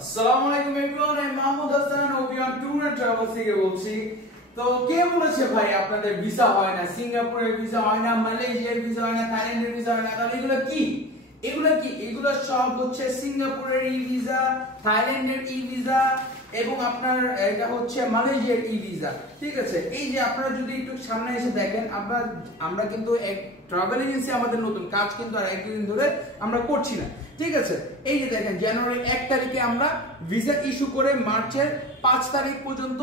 আসসালামু আলাইকুম এভরিওয়ান, আমি Mahmud Hasan Obion tour and travels থেকে বলছি। তো কে বলেছে ভাই আপনাদের ভিসা হয় না, সিঙ্গাপুরের ভিসা হয় না, মালয়েশিয়ার ভিসা হয় না, থাইল্যান্ডের ভিসা হয় না? তাহলে এগুলো সব হচ্ছে সিঙ্গাপুরের ই ভিসা, থাইল্যান্ডের ই ভিসা এবং আপনার এটা হচ্ছে মালয়েশিয়ার ই ভিসা। ঠিক আছে, এই যে আপনারা যদি একটু সামনে এসে দেখেন, আমরা কিন্তু এক ট্রাভেল এজেন্সি, আমাদের নতুন কাজ কিন্তু আর একদিন ধরে আমরা করছি না। ঠিক আছে, এই যে দেখেন জানুয়ারি 1 তারিখে আমরা ভিসা ইস্যু করে মার্চের 5 তারিখ পর্যন্ত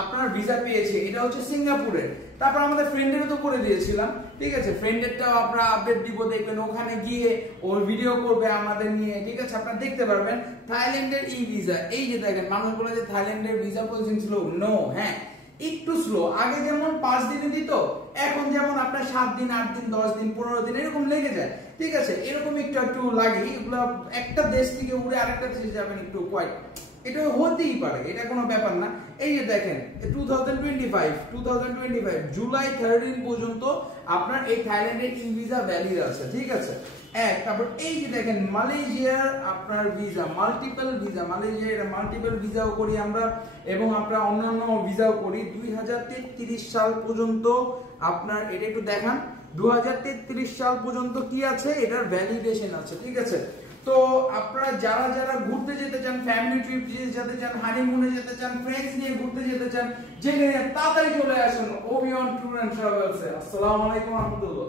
আপনার ভিসা পেয়েছি। এটা হচ্ছে সিঙ্গাপুরের। তারপর আমাদের ফ্রেন্ডেরও তো করে দিয়েছিলাম। ঠিক আছে, ফ্রেন্ডেরটাও আপনারা আপডেট দিব, দেখবেন ওখানে গিয়ে ওর ভিডিও করবে আমাদের নিয়ে। ঠিক আছে, আপনারা দেখতে পারবেন। থাইল্যান্ডের ই ভিসা, এই যে দেখেন মানুষ বলে যে থাইল্যান্ডের ভিসা প্রসেসিং স্লো। নো, হ্যাঁ একটু স্লো। আগে যেমন 5 দিনে দিত, এখন যেমন আপনার 7 দিন, 8 দিন, 10 দিন, 15 দিন এরকম লেগে যায়। ঠিক আছে, এরকম একটু লাগে। এগুলো একটা দেশ থেকে উড়ে আরেকটা দেশে যাবেন, একটু কোয়াইট এটা হতেই পারে, এটা কোনো ব্যাপার না। এই যে দেখেন 2025 জুলাই 13 পর্যন্ত আপনার এই থাইল্যান্ডের ই ভিসা ভ্যালিড আছে। ঠিক আছে, তারপর এই যে দেখেন মালয়েশিয়ার আপনার ভিসা, মাল্টিপল ভিসা, মালয়েশিয়ার মাল্টিপল ভিসাও করি আমরা এবং আমরা অন্যান্য ভিসাও করি। 2033 সাল পর্যন্ত আপনার এটা একটু দেখান, 2033 সাল পর্যন্ত কি আছে, এটার ভ্যালিডেশন আছে। ঠিক আছে, তো আপনারা যারা ঘুরতে যেতে চান, ফ্যামিলি ট্রিপ যেতে চান, হানিমুনে যেতে চান, ফ্রেন্ডস নিয়ে ঘুরতে যেতে চান, জেনে তাড়াতাড়ি চলে আসুন ওবিয়ন ট্যুর এন্ড ট্রাভেলস এ। আসসালামু আলাইকুম ওয়া রাহমাতুল্লাহ।